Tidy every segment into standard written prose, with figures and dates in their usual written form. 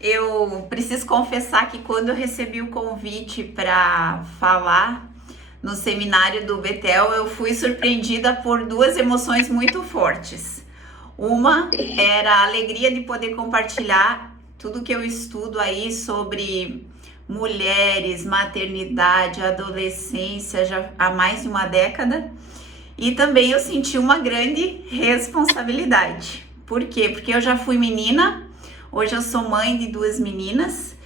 Eu preciso confessar que quando eu recebi o convite para falar no seminário do Betel, eu fui surpreendida por duas emoções muito fortes. Uma era a alegria de poder compartilhar tudo que eu estudo aí sobre mulheres, maternidade, adolescência já há mais de uma década. E também eu senti uma grande responsabilidade. Por quê? Porque eu já fui menina, hoje eu sou mãe de duas meninas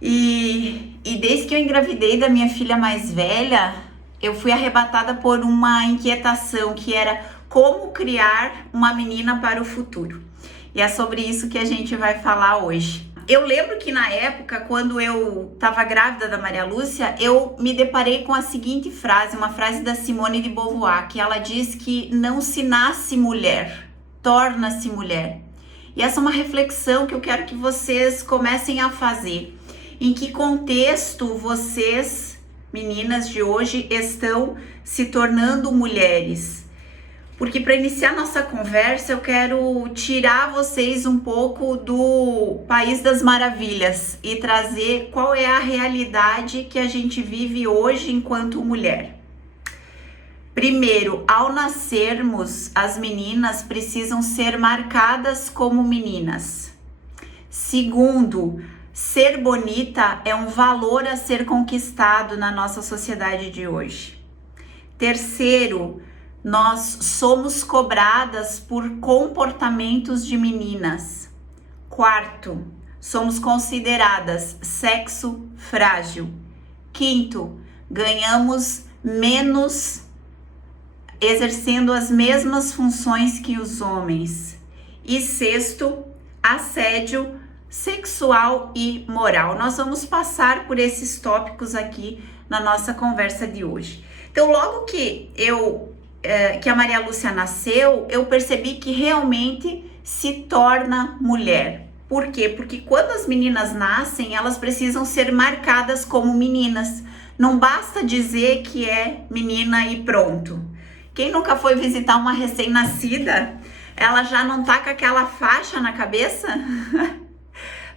e desde que eu engravidei da minha filha mais velha, eu fui arrebatada por uma inquietação que era como criar uma menina para o futuro. E é sobre isso que a gente vai falar hoje. Eu lembro que na época, quando eu estava grávida da Maria Lúcia, eu me deparei com a seguinte frase, uma frase da Simone de Beauvoir, que ela diz que não se nasce mulher, torna-se mulher. E essa é uma reflexão que eu quero que vocês comecem a fazer. Em que contexto vocês, meninas de hoje, estão se tornando mulheres? Porque para iniciar nossa conversa, eu quero tirar vocês um pouco do País das Maravilhas e trazer qual é a realidade que a gente vive hoje enquanto mulher. Primeiro, ao nascermos, as meninas precisam ser marcadas como meninas. Segundo, ser bonita é um valor a ser conquistado na nossa sociedade de hoje. Terceiro, nós somos cobradas por comportamentos de meninas. Quarto, somos consideradas sexo frágil. Quinto, ganhamos menos exercendo as mesmas funções que os homens. E sexto, assédio sexual e moral. Nós vamos passar por esses tópicos aqui na nossa conversa de hoje. Então, logo que a Maria Lúcia nasceu, eu percebi que realmente se torna mulher. Por quê? Porque quando as meninas nascem, elas precisam ser marcadas como meninas. Não basta dizer que é menina e pronto. Quem nunca foi visitar uma recém-nascida, ela já não tá com aquela faixa na cabeça?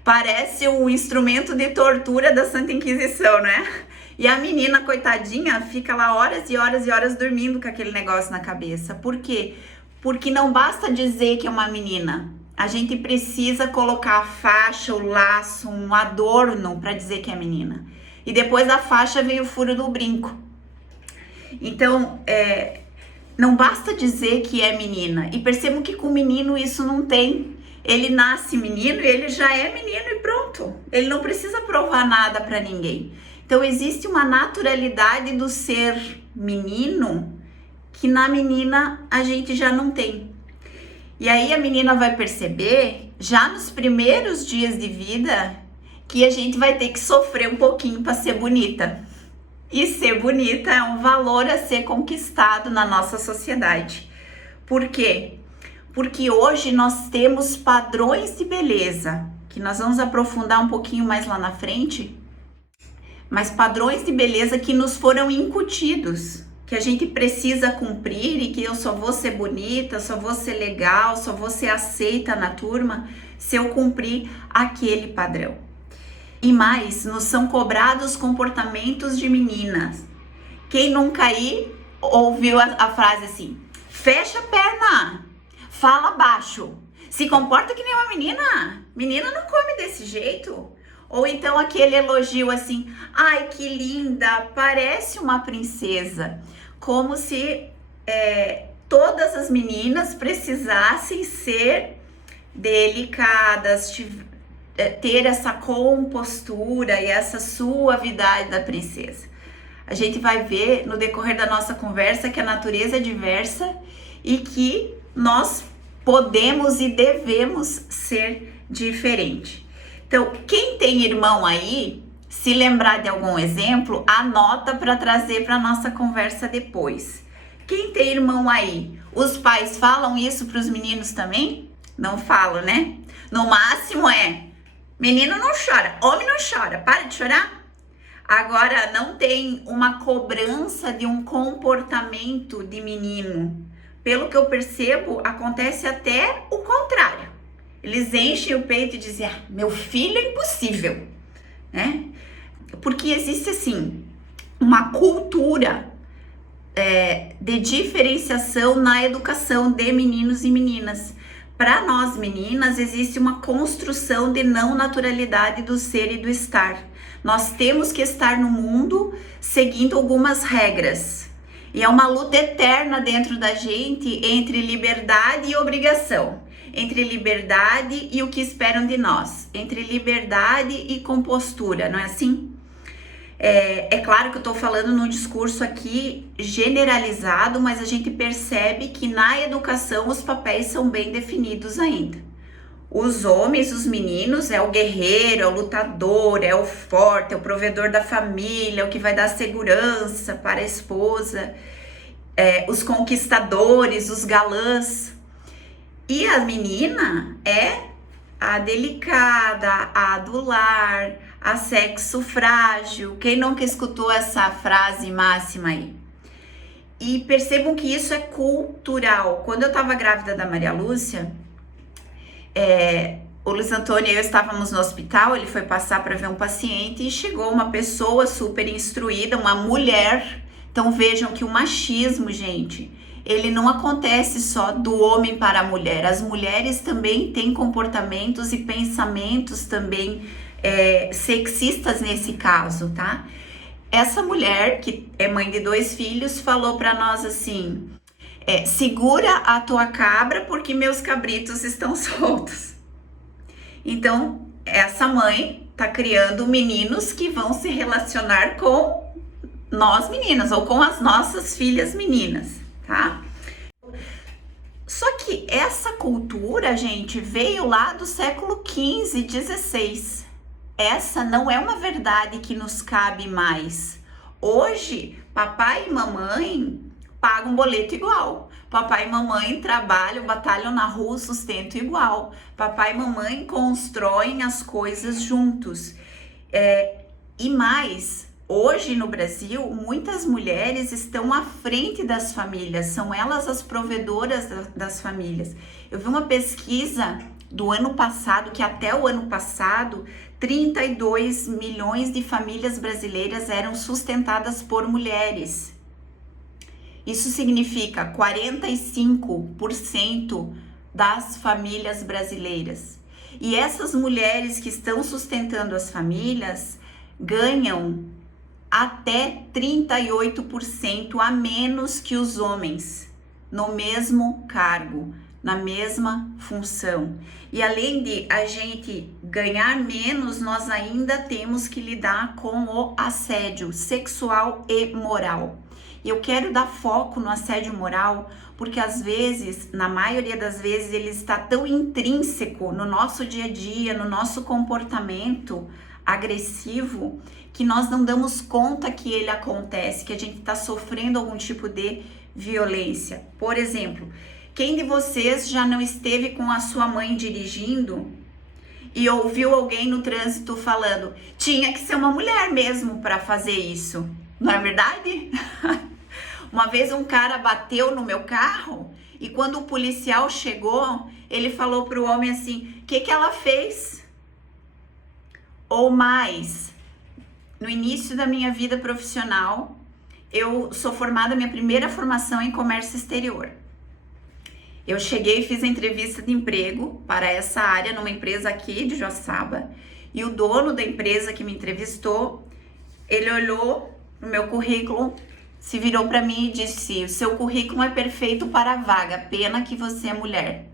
Parece um instrumento de tortura da Santa Inquisição, né? E a menina, coitadinha, fica lá horas e horas e horas dormindo com aquele negócio na cabeça. Por quê? Porque não basta dizer que é uma menina. A gente precisa colocar a faixa, o laço, um adorno para dizer que é menina. E depois da faixa vem o furo do brinco. Então, não basta dizer que é menina. E percebam que com o menino isso não tem. Ele nasce menino e ele já é menino e pronto. Ele não precisa provar nada para ninguém. Então, existe uma naturalidade do ser menino que na menina a gente já não tem. E aí a menina vai perceber, já nos primeiros dias de vida, que a gente vai ter que sofrer um pouquinho para ser bonita. E ser bonita é um valor a ser conquistado na nossa sociedade. Por quê? Porque hoje nós temos padrões de beleza, que nós vamos aprofundar um pouquinho mais lá na frente, mas padrões de beleza que nos foram incutidos, que a gente precisa cumprir e que eu só vou ser bonita, só vou ser legal, só vou ser aceita na turma se eu cumprir aquele padrão. E mais, nos são cobrados comportamentos de meninas. Quem nunca aí ouviu a frase assim, fecha a perna, fala baixo, se comporta que nem uma menina, menina não come desse jeito. Ou então aquele elogio assim, ai que linda, parece uma princesa. Como se todas as meninas precisassem ser delicadas, ter essa compostura e essa suavidade da princesa. A gente vai ver no decorrer da nossa conversa que a natureza é diversa e que nós podemos e devemos ser diferente. Então, quem tem irmão aí, se lembrar de algum exemplo, anota para trazer para nossa conversa depois. Quem tem irmão aí, os pais falam isso para os meninos também? Não falam, né? No máximo menino não chora, homem não chora, para de chorar. Agora, não tem uma cobrança de um comportamento de menino. Pelo que eu percebo, acontece até o contrário. Eles enchem o peito e dizem, meu filho é impossível, né? Porque existe, assim, uma cultura de diferenciação na educação de meninos e meninas. Para nós meninas, existe uma construção de não naturalidade do ser e do estar. Nós temos que estar no mundo seguindo algumas regras. E é uma luta eterna dentro da gente entre liberdade e obrigação. Entre liberdade e o que esperam de nós. Entre liberdade e compostura, não é assim? É claro que eu estou falando num discurso aqui generalizado, mas a gente percebe que na educação os papéis são bem definidos ainda. Os homens, os meninos, é o guerreiro, é o lutador, é o forte, é o provedor da família, é o que vai dar segurança para a esposa, os conquistadores, os galãs. E a menina é a delicada, a do lar, a sexo frágil. Quem nunca escutou essa frase máxima aí? E percebam que isso é cultural. Quando eu estava grávida da Maria Lúcia, o Luiz Antônio e eu estávamos no hospital, ele foi passar para ver um paciente e chegou uma pessoa super instruída, uma mulher. Então vejam que o machismo, gente, ele não acontece só do homem para a mulher. As mulheres também têm comportamentos e pensamentos também sexistas nesse caso, tá? Essa mulher, que é mãe de 2 filhos, falou para nós assim, segura a tua cabra porque meus cabritos estão soltos. Então, essa mãe tá criando meninos que vão se relacionar com nós meninas, ou com as nossas filhas meninas, tá? Só que essa cultura, gente, veio lá do século XV, XVI. Essa não é uma verdade que nos cabe mais. Hoje, papai e mamãe pagam boleto igual. Papai e mamãe trabalham, batalham na rua, sustento igual. Papai e mamãe constroem as coisas juntos. E mais, hoje no Brasil, muitas mulheres estão à frente das famílias. São elas as provedoras das famílias. Eu vi uma pesquisa do ano passado, que até o ano passado, 32 milhões de famílias brasileiras eram sustentadas por mulheres. Isso significa 45% das famílias brasileiras. E essas mulheres que estão sustentando as famílias ganham até 38% a menos que os homens no mesmo cargo, na mesma função. E além de a gente ganhar menos, nós ainda temos que lidar com o assédio sexual e moral. E eu quero dar foco no assédio moral, porque às vezes, na maioria das vezes, ele está tão intrínseco no nosso dia a dia, no nosso comportamento agressivo, que nós não damos conta que ele acontece, que a gente está sofrendo algum tipo de violência. Por exemplo, quem de vocês já não esteve com a sua mãe dirigindo e ouviu alguém no trânsito falando, tinha que ser uma mulher mesmo para fazer isso, não é verdade? Uma vez um cara bateu no meu carro e quando o policial chegou, ele falou para o homem assim, o que ela fez? Ou mais, no início da minha vida profissional, eu sou formada, minha primeira formação em comércio exterior. Eu cheguei e fiz a entrevista de emprego para essa área numa empresa aqui de Joaçaba e o dono da empresa que me entrevistou, ele olhou no meu currículo, se virou para mim e disse, o seu currículo é perfeito para a vaga, pena que você é mulher.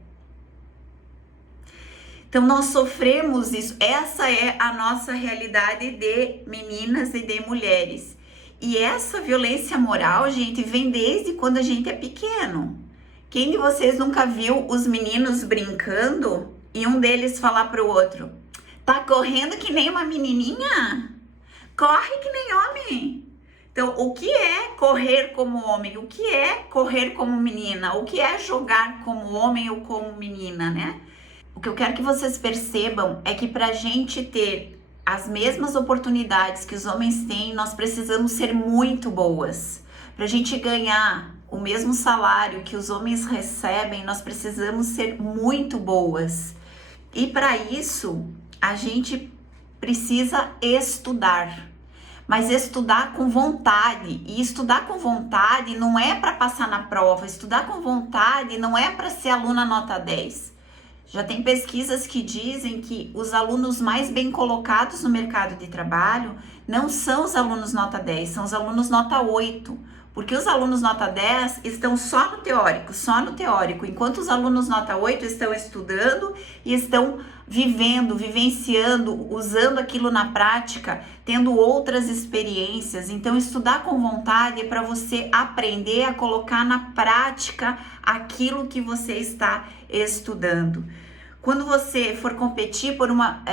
Então nós sofremos isso, essa é a nossa realidade de meninas e de mulheres. E essa violência moral, gente, vem desde quando a gente é pequeno. Quem de vocês nunca viu os meninos brincando e um deles falar pro outro, tá correndo que nem uma menininha? Corre que nem homem. Então, o que é correr como homem? O que é correr como menina? O que é jogar como homem ou como menina, né? O que eu quero que vocês percebam é que pra gente ter as mesmas oportunidades que os homens têm, nós precisamos ser muito boas. Pra gente ganhar o mesmo salário que os homens recebem, nós precisamos ser muito boas. E para isso, a gente precisa estudar. Mas estudar com vontade. E estudar com vontade não é para passar na prova. Estudar com vontade não é para ser aluna nota 10. Já tem pesquisas que dizem que os alunos mais bem colocados no mercado de trabalho não são os alunos nota 10, são os alunos nota 8. Porque os alunos nota 10 estão só no teórico, enquanto os alunos nota 8 estão estudando e estão vivenciando, usando aquilo na prática, tendo outras experiências. Então, estudar com vontade é para você aprender a colocar na prática aquilo que você está estudando. Quando você for competir por uma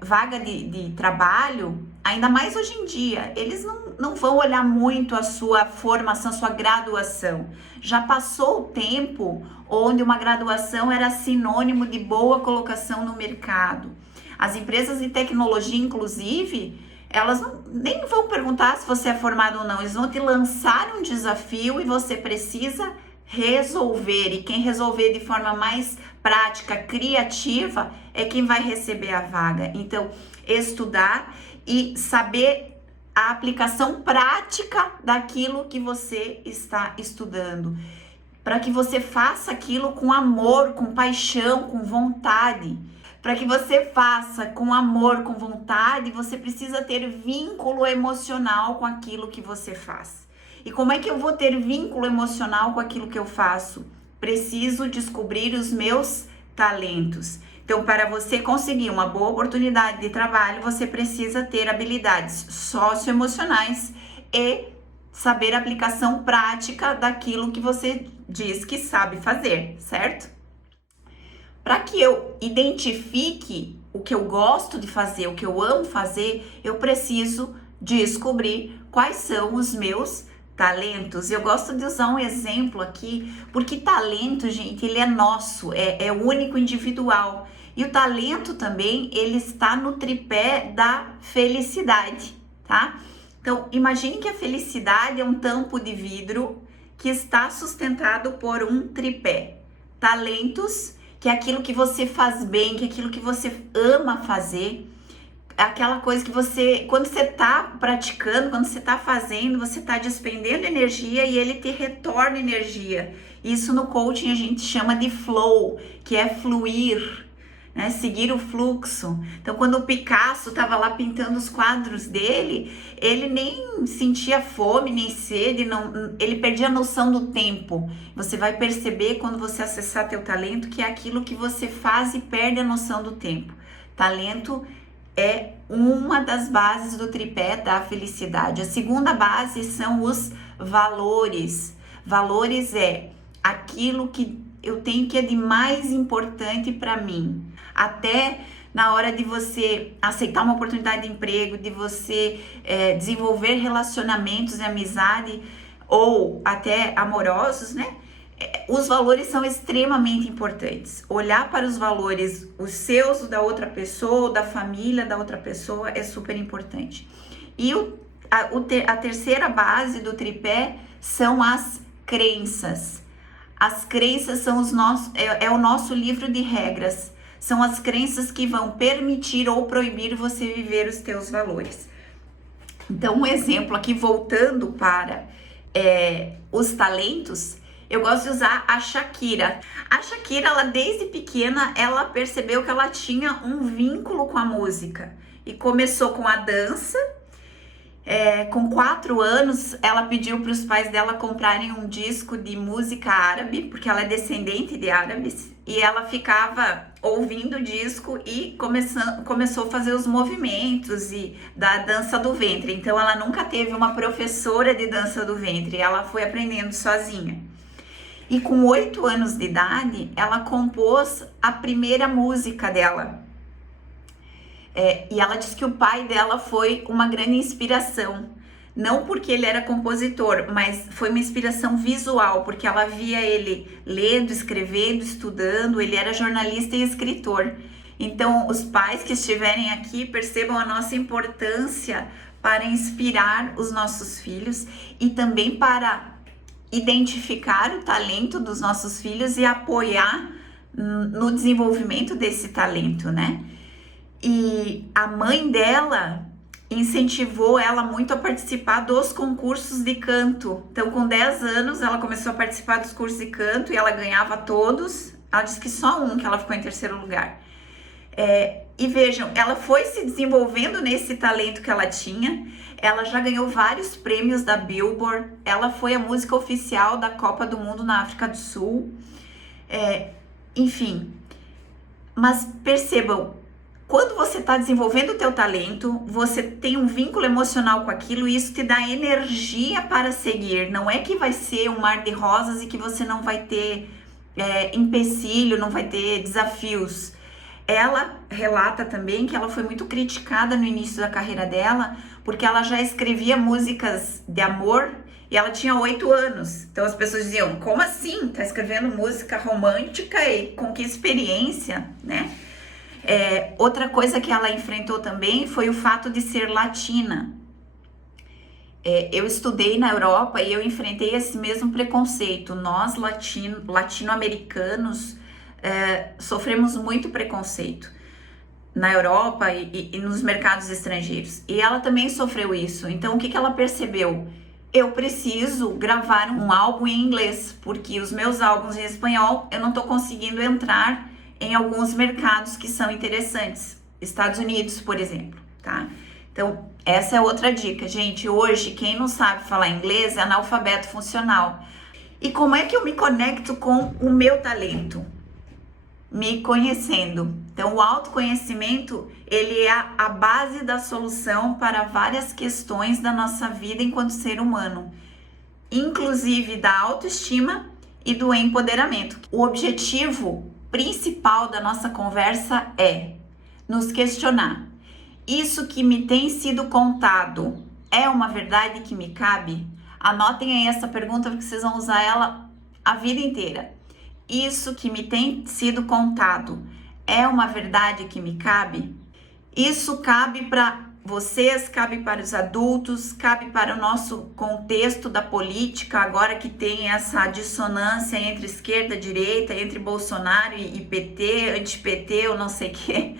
vaga de trabalho, ainda mais hoje em dia, eles não vão olhar muito a sua formação, a sua graduação. Já passou o tempo onde uma graduação era sinônimo de boa colocação no mercado. As empresas de tecnologia, inclusive, elas nem vão perguntar se você é formado ou não, eles vão te lançar um desafio e você precisa resolver, e quem resolver de forma mais prática, criativa, é quem vai receber a vaga. Então, estudar e saber a aplicação prática daquilo que você está estudando, para que você faça aquilo com amor, com paixão, com vontade. Para que você faça com amor, com vontade, você precisa ter vínculo emocional com aquilo que você faz. E como é que eu vou ter vínculo emocional com aquilo que eu faço? Preciso descobrir os meus talentos. Então, para você conseguir uma boa oportunidade de trabalho, você precisa ter habilidades socioemocionais e saber a aplicação prática daquilo que você diz que sabe fazer, certo? Para que eu identifique o que eu gosto de fazer, o que eu amo fazer, eu preciso descobrir quais são os meus talentos. Eu gosto de usar um exemplo aqui, porque talento, gente, ele é nosso, é único, individual. E o talento também, ele está no tripé da felicidade, tá? Então, imagine que a felicidade é um tampo de vidro que está sustentado por um tripé. Talentos, que é aquilo que você faz bem, que é aquilo que você ama fazer, aquela coisa que você, quando você tá praticando, quando você tá fazendo, você tá despendendo energia e ele te retorna energia. Isso no coaching a gente chama de flow, que é fluir, né? Seguir o fluxo. Então, quando o Picasso tava lá pintando os quadros dele, ele nem sentia fome, nem sede, ele perdia a noção do tempo. Você vai perceber quando você acessar teu talento que é aquilo que você faz e perde a noção do tempo. Talento é uma das bases do tripé da felicidade. A segunda base são os valores. Valores é aquilo que eu tenho que é de mais importante para mim. Até na hora de você aceitar uma oportunidade de emprego, de você desenvolver relacionamentos de amizade ou até amorosos, né? Os valores são extremamente importantes. Olhar para os valores, os seus, da outra pessoa, da família da outra pessoa, é super importante. E a terceira base do tripé são as crenças. As crenças são o nosso livro de regras. São as crenças que vão permitir ou proibir você viver os teus valores. Então, um exemplo aqui, voltando para os talentos, eu gosto de usar a Shakira. A Shakira, ela desde pequena, ela percebeu que ela tinha um vínculo com a música. E começou com a dança. Com 4 anos, ela pediu para os pais dela comprarem um disco de música árabe, porque ela é descendente de árabes. E ela ficava ouvindo o disco e começou a fazer os movimentos da dança do ventre. Então, ela nunca teve uma professora de dança do ventre. Ela foi aprendendo sozinha. E com 8 anos de idade, ela compôs a primeira música dela. E ela disse que o pai dela foi uma grande inspiração. Não porque ele era compositor, mas foi uma inspiração visual, porque ela via ele lendo, escrevendo, estudando, ele era jornalista e escritor. Então, os pais que estiverem aqui percebam a nossa importância para inspirar os nossos filhos e também para identificar o talento dos nossos filhos e apoiar no desenvolvimento desse talento, né? E a mãe dela incentivou ela muito a participar dos concursos de canto. Então, com 10 anos, ela começou a participar dos cursos de canto e ela ganhava todos. Ela disse que só um que ela ficou em terceiro lugar. E vejam, ela foi se desenvolvendo nesse talento que ela tinha. Ela já ganhou vários prêmios da Billboard. Ela foi a música oficial da Copa do Mundo na África do Sul. Enfim, mas percebam, quando você está desenvolvendo o teu talento, você tem um vínculo emocional com aquilo e isso te dá energia para seguir. Não é que vai ser um mar de rosas e que você não vai ter empecilho, não vai ter desafios. Ela relata também que ela foi muito criticada no início da carreira dela, porque ela já escrevia músicas de amor e ela tinha 8 anos. Então as pessoas diziam, como assim? Tá escrevendo música romântica e com que experiência, né? Outra coisa que ela enfrentou também foi o fato de ser latina. Eu estudei na Europa e eu enfrentei esse mesmo preconceito. Nós, latino-americanos, sofremos muito preconceito na Europa e nos mercados estrangeiros. E ela também sofreu isso. Então, o que ela percebeu? Eu preciso gravar um álbum em inglês, porque os meus álbuns em espanhol eu não estou conseguindo entrar em alguns mercados que são interessantes. Estados Unidos, por exemplo, tá? Então, essa é outra dica. Gente, hoje, quem não sabe falar inglês é analfabeto funcional. E como é que eu me conecto com o meu talento? Me conhecendo. Então, o autoconhecimento, ele é a base da solução para várias questões da nossa vida enquanto ser humano, inclusive da autoestima e do empoderamento. O objetivo principal da nossa conversa é nos questionar. Isso que me tem sido contado é uma verdade que me cabe? Anotem aí essa pergunta porque vocês vão usar ela a vida inteira. Isso que me tem sido contado é uma verdade que me cabe? Isso cabe para vocês, cabe para os adultos, cabe para o nosso contexto da política, agora que tem essa dissonância entre esquerda e direita, entre Bolsonaro e PT, anti-PT ou não sei o que.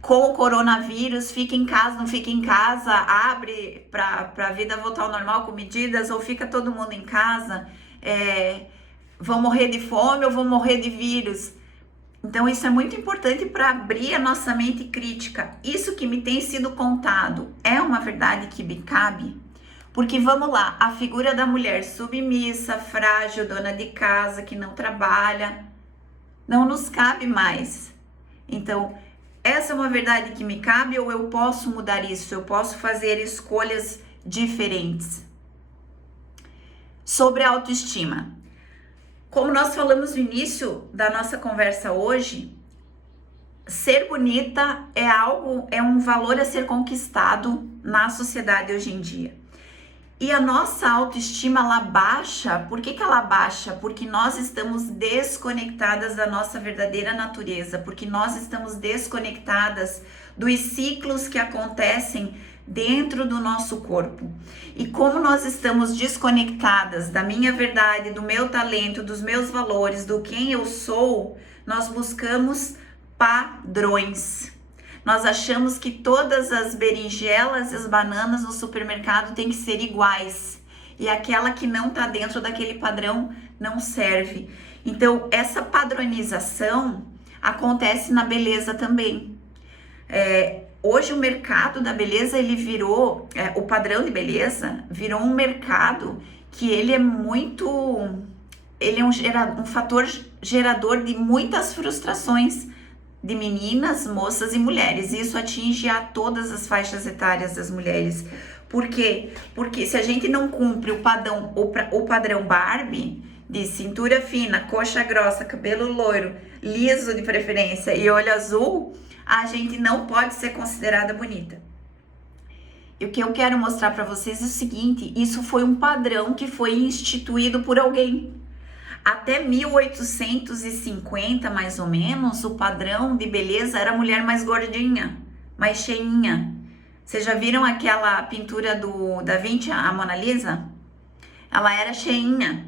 Com o coronavírus, fica em casa, não fica em casa, abre para a vida voltar ao normal com medidas, ou fica todo mundo em casa, vão morrer de fome ou vão morrer de vírus. Então isso é muito importante para abrir a nossa mente crítica. Isso que me tem sido contado é uma verdade que me cabe? Porque vamos lá, a figura da mulher submissa, frágil, dona de casa, que não trabalha, não nos cabe mais. Então, essa é uma verdade que me cabe ou eu posso mudar isso? Eu posso fazer escolhas diferentes? Sobre a autoestima. Como nós falamos no início da nossa conversa hoje, ser bonita é um valor a ser conquistado na sociedade hoje em dia. E a nossa autoestima, ela baixa. Por que ela baixa? Porque nós estamos desconectadas da nossa verdadeira natureza, porque nós estamos desconectadas dos ciclos que acontecem dentro do nosso corpo. E como nós estamos desconectadas da minha verdade, do meu talento, dos meus valores, do quem eu sou, nós buscamos padrões. Nós achamos que todas as berinjelas e as bananas no supermercado têm que ser iguais. E aquela que não está dentro daquele padrão não serve. Então, essa padronização acontece na beleza também. Hoje o mercado da beleza, ele virou, o padrão de beleza virou um mercado que ele é um fator gerador de muitas frustrações de meninas, moças e mulheres. Isso atinge a todas as faixas etárias das mulheres. Por quê? Porque se a gente não cumpre o padrão Barbie, de cintura fina, coxa grossa, cabelo loiro, liso de preferência e olho azul, a gente não pode ser considerada bonita. E o que eu quero mostrar para vocês é o seguinte: isso foi um padrão que foi instituído por alguém. Até 1850, mais ou menos, o padrão de beleza era a mulher mais gordinha, mais cheinha. Vocês já viram aquela pintura do Da Vinci, a Mona Lisa? Ela era cheinha.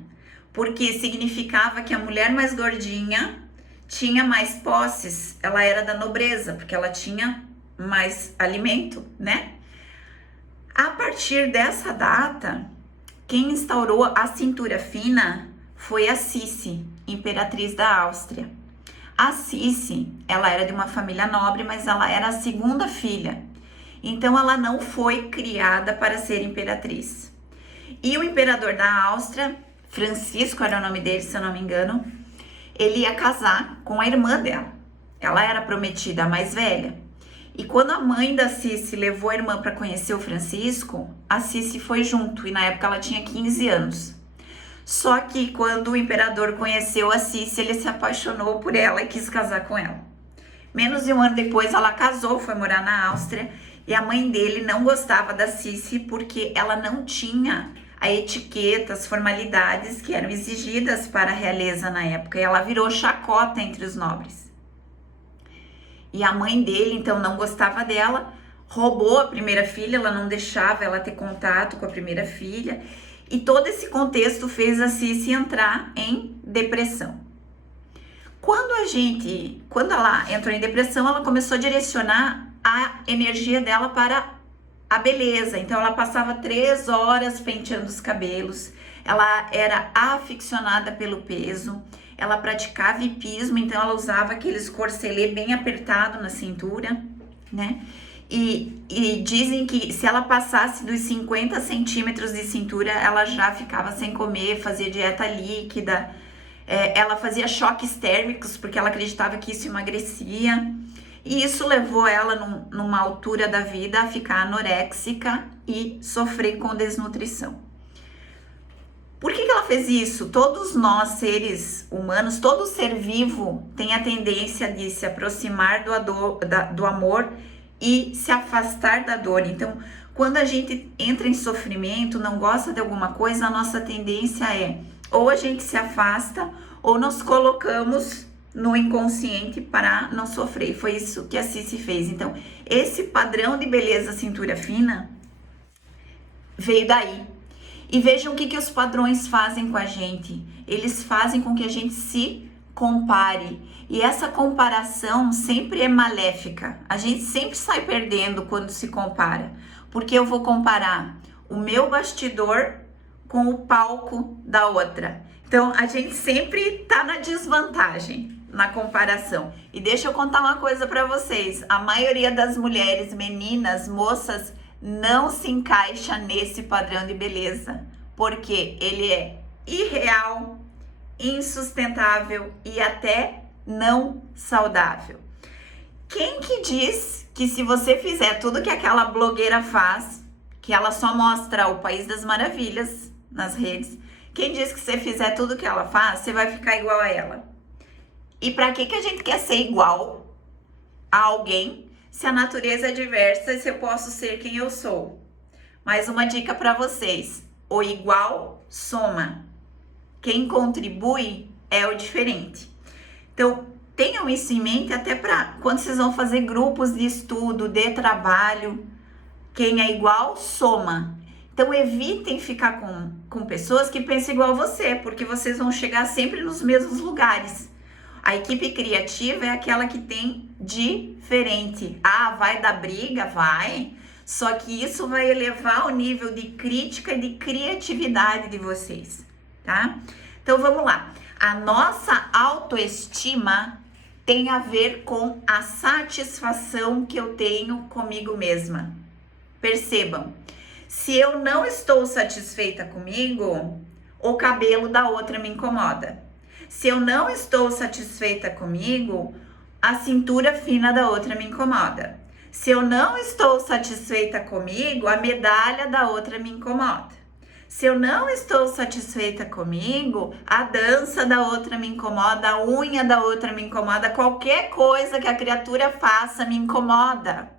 porque significava que a mulher mais gordinha tinha mais posses, ela era da nobreza, porque ela tinha mais alimento, né? A partir dessa data, quem instaurou a cintura fina foi a Sissi, imperatriz da Áustria. A Sissi, ela era de uma família nobre, mas ela era a segunda filha. Então, ela não foi criada para ser imperatriz. E o imperador da Áustria, Francisco era o nome dele, se eu não me engano, ele ia casar com a irmã dela. Ela era prometida, a mais velha. E quando a mãe da Sissi levou a irmã para conhecer o Francisco, a Sissi foi junto, e na época ela tinha 15 anos. Só que quando o imperador conheceu a Sissi, ele se apaixonou por ela e quis casar com ela. Menos de um ano depois, ela casou, foi morar na Áustria, e a mãe dele não gostava da Sissi porque ela não tinha a etiqueta, as formalidades que eram exigidas para a realeza na época, e ela virou chacota entre os nobres. E a mãe dele, então, não gostava dela, roubou a primeira filha, ela não deixava ela ter contato com a primeira filha, e todo esse contexto fez a Sissi entrar em depressão. Quando ela entrou em depressão, ela começou a direcionar a energia dela para a beleza. Então, ela passava 3 horas penteando os cabelos, ela era aficionada pelo peso, ela praticava hipismo, então ela usava aqueles corselet bem apertado na cintura, né? E dizem que se ela passasse dos 50 centímetros de cintura, ela já ficava sem comer, fazia dieta líquida, ela fazia choques térmicos, porque ela acreditava que isso emagrecia. E isso levou ela, numa altura da vida, a ficar anoréxica e sofrer com desnutrição. Por que ela fez isso? Todos nós, seres humanos, todo ser vivo tem a tendência de se aproximar do amor e se afastar da dor. Então, quando a gente entra em sofrimento, não gosta de alguma coisa, a nossa tendência é ou a gente se afasta ou nos colocamos no inconsciente para não sofrer. E foi isso que a Sissi fez. Então, esse padrão de beleza cintura fina veio daí. E vejam o que os padrões fazem com a gente. Eles fazem com que a gente se compare. E essa comparação sempre é maléfica. A gente sempre sai perdendo quando se compara. Porque eu vou comparar o meu bastidor com o palco da outra. Então, a gente sempre tá na desvantagem na comparação. E deixa eu contar uma coisa para vocês. A maioria das mulheres, meninas, moças, não se encaixa nesse padrão de beleza, porque ele é irreal, insustentável e até não saudável. Quem que diz que se você fizer tudo que aquela blogueira faz, que ela só mostra o País das Maravilhas nas redes, quem diz que se você fizer tudo que ela faz, você vai ficar igual a ela? E para que a gente quer ser igual a alguém se a natureza é diversa e se eu posso ser quem eu sou? Mais uma dica para vocês: o igual soma. Quem contribui é o diferente. Então, tenham isso em mente até para quando vocês vão fazer grupos de estudo, de trabalho. Quem é igual, soma. Então, evitem ficar com pessoas que pensam igual a você, porque vocês vão chegar sempre nos mesmos lugares. A equipe criativa é aquela que tem diferente. Ah, vai dar briga? Vai. Só que isso vai elevar o nível de crítica e de criatividade de vocês, tá? Então, vamos lá. A nossa autoestima tem a ver com a satisfação que eu tenho comigo mesma. Percebam, se eu não estou satisfeita comigo, o cabelo da outra me incomoda. Se eu não estou satisfeita comigo, a cintura fina da outra me incomoda. Se eu não estou satisfeita comigo, a medalha da outra me incomoda. Se eu não estou satisfeita comigo, a dança da outra me incomoda, a unha da outra me incomoda, qualquer coisa que a criatura faça me incomoda.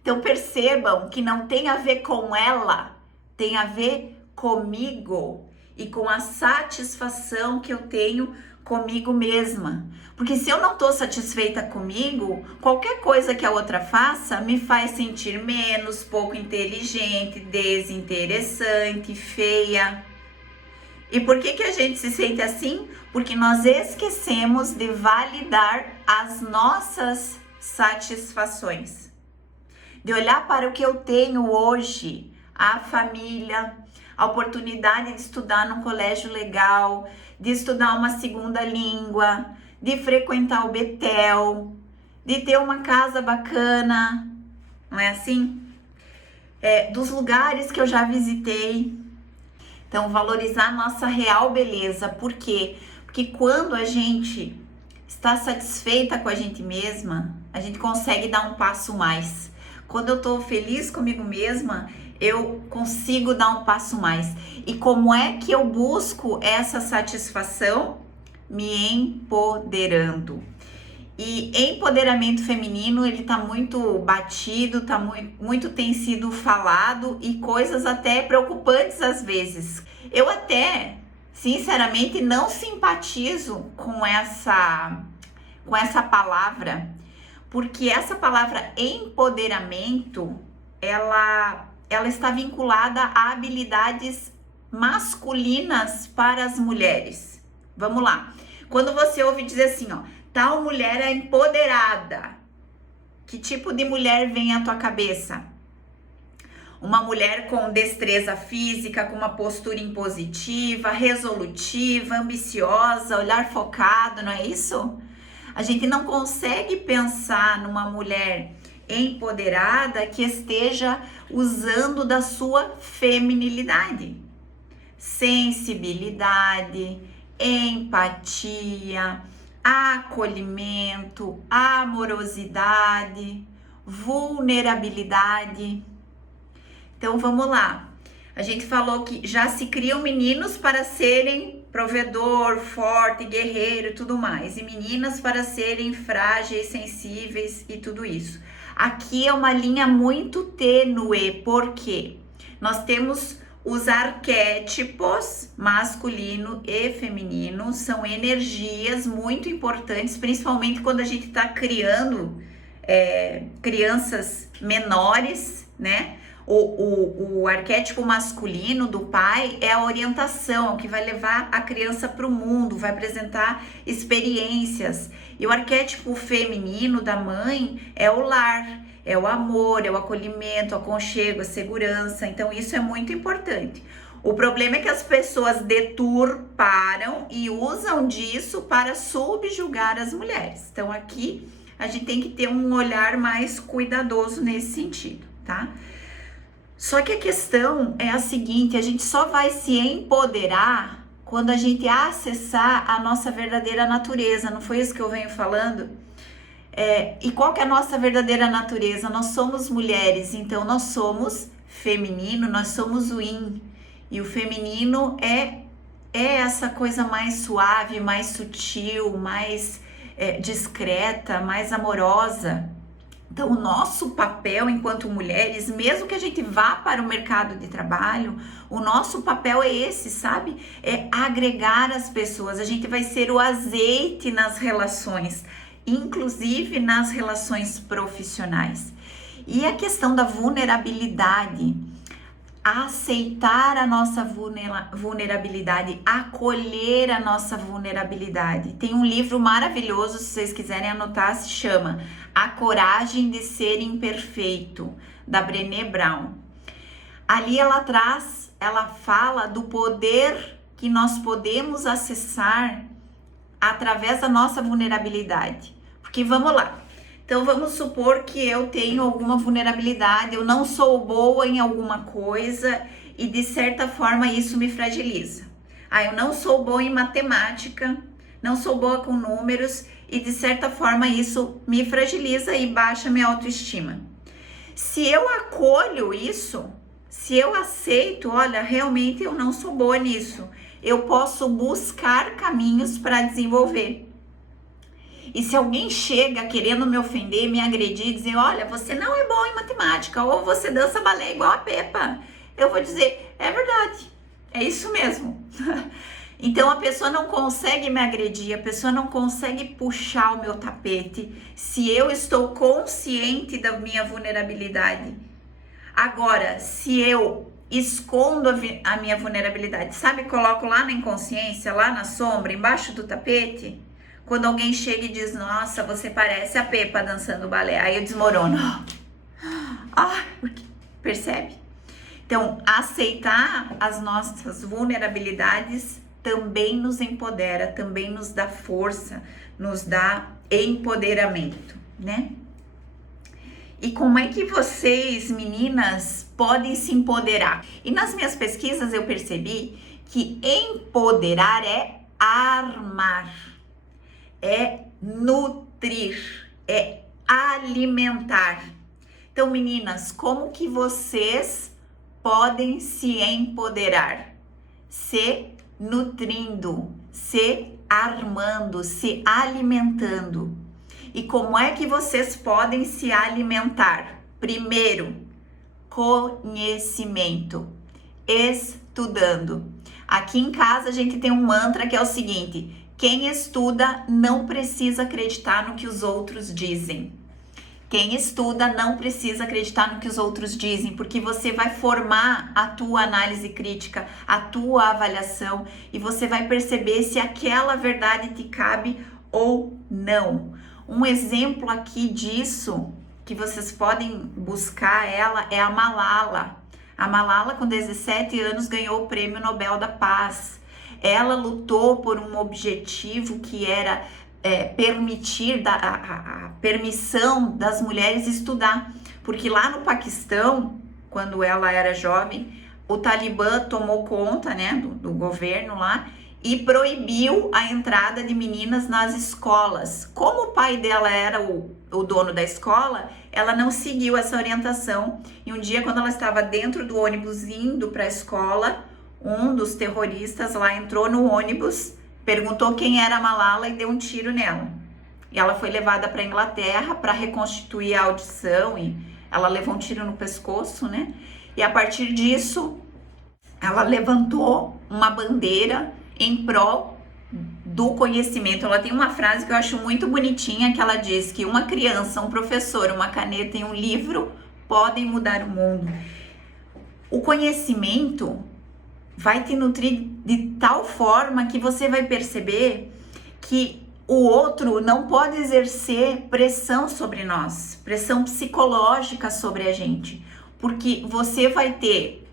Então percebam que não tem a ver com ela, tem a ver comigo e com a satisfação que eu tenho comigo mesma. Porque se eu não estou satisfeita comigo, qualquer coisa que a outra faça me faz sentir menos, pouco inteligente, desinteressante, feia. E por que a gente se sente assim? Porque nós esquecemos de validar as nossas satisfações. De olhar para o que eu tenho hoje, a família, a oportunidade de estudar num colégio legal, de estudar uma segunda língua, de frequentar o Betel, de ter uma casa bacana, não é assim? Dos lugares que eu já visitei. Então, valorizar a nossa real beleza. Por quê? Porque quando a gente está satisfeita com a gente mesma, a gente consegue dar um passo mais. Quando eu estou feliz comigo mesma, eu consigo dar um passo mais. E como é que eu busco essa satisfação? Me empoderando. E empoderamento feminino, ele tá muito batido, tá muito tem sido falado e coisas até preocupantes às vezes. Eu até, sinceramente, não simpatizo com essa palavra, porque essa palavra empoderamento, ela está vinculada a habilidades masculinas para as mulheres. Vamos lá. Quando você ouve dizer assim, ó, tal mulher é empoderada. Que tipo de mulher vem à tua cabeça? Uma mulher com destreza física, com uma postura impositiva, resolutiva, ambiciosa, olhar focado, não é isso? A gente não consegue pensar numa mulher empoderada que esteja usando da sua feminilidade, sensibilidade, empatia, acolhimento, amorosidade, vulnerabilidade. Então vamos lá. A gente falou que já se criam meninos para serem provedor, forte, guerreiro e tudo mais, e meninas para serem frágeis, sensíveis e tudo isso. Aqui é uma linha muito tênue, porque nós temos os arquétipos masculino e feminino, são energias muito importantes, principalmente quando a gente está criando crianças menores, né? O arquétipo masculino do pai é a orientação, que vai levar a criança para o mundo, vai apresentar experiências. E o arquétipo feminino da mãe é o lar, é o amor, é o acolhimento, o aconchego, a segurança. Então isso é muito importante. O problema é que as pessoas deturparam e usam disso para subjugar as mulheres. Então aqui a gente tem que ter um olhar mais cuidadoso nesse sentido, tá? Só que a questão é a seguinte, a gente só vai se empoderar quando a gente acessar a nossa verdadeira natureza, não foi isso que eu venho falando? E qual que é a nossa verdadeira natureza? Nós somos mulheres, então nós somos feminino, nós somos o yin. E o feminino é essa coisa mais suave, mais sutil, mais discreta, mais amorosa. Então, o nosso papel enquanto mulheres, mesmo que a gente vá para o mercado de trabalho, o nosso papel é esse, sabe? É agregar as pessoas. A gente vai ser o azeite nas relações, inclusive nas relações profissionais. E a questão da vulnerabilidade, aceitar a nossa vulnerabilidade, acolher a nossa vulnerabilidade. Tem um livro maravilhoso, se vocês quiserem anotar, se chama A Coragem de Ser Imperfeito, da Brené Brown. Ali ela fala do poder que nós podemos acessar através da nossa vulnerabilidade. Porque vamos lá. Então, vamos supor que eu tenho alguma vulnerabilidade, eu não sou boa em alguma coisa e, de certa forma, isso me fragiliza. Eu não sou boa em matemática, não sou boa com números e, de certa forma, isso me fragiliza e baixa minha autoestima. Se eu acolho isso, se eu aceito, olha, realmente eu não sou boa nisso, eu posso buscar caminhos para desenvolver. E se alguém chega querendo me ofender, me agredir, dizer, olha, você não é bom em matemática, ou você dança balé igual a Peppa, eu vou dizer, é verdade, é isso mesmo. Então a pessoa não consegue me agredir, a pessoa não consegue puxar o meu tapete, se eu estou consciente da minha vulnerabilidade. Agora, se eu escondo a minha vulnerabilidade, sabe? Coloco lá na inconsciência, lá na sombra, embaixo do tapete. Quando alguém chega e diz, nossa, você parece a Pepa dançando balé, aí eu desmorono. Percebe? Então, aceitar as nossas vulnerabilidades também nos empodera, também nos dá força, nos dá empoderamento, né? E como é que vocês, meninas, podem se empoderar? E nas minhas pesquisas eu percebi que empoderar é armar, é nutrir, é alimentar. Então, meninas, como que vocês podem se empoderar? Se nutrindo, se armando, se alimentando. E como é que vocês podem se alimentar? Primeiro, conhecimento, estudando. Aqui em casa a gente tem um mantra que é o seguinte: quem estuda não precisa acreditar no que os outros dizem. Quem estuda não precisa acreditar no que os outros dizem, porque você vai formar a tua análise crítica, a tua avaliação, e você vai perceber se aquela verdade te cabe ou não. Um exemplo aqui disso, que vocês podem buscar ela, é a Malala. A Malala, com 17 anos, ganhou o Prêmio Nobel da Paz. Ela lutou por um objetivo que era permitir a permissão das mulheres estudar. Porque lá no Paquistão, quando ela era jovem, o Talibã tomou conta, né, do governo lá, e proibiu a entrada de meninas nas escolas. Como o pai dela era o dono da escola, ela não seguiu essa orientação. E um dia, quando ela estava dentro do ônibus indo para a escola, um dos terroristas lá entrou no ônibus, perguntou quem era a Malala e deu um tiro nela. E ela foi levada para a Inglaterra para reconstituir a audição e ela levou um tiro no pescoço, né? E a partir disso, ela levantou uma bandeira em prol do conhecimento. Ela tem uma frase que eu acho muito bonitinha, que ela diz que uma criança, um professor, uma caneta e um livro podem mudar o mundo. O conhecimento vai te nutrir de tal forma que você vai perceber que o outro não pode exercer pressão sobre nós, pressão psicológica sobre a gente, porque você vai ter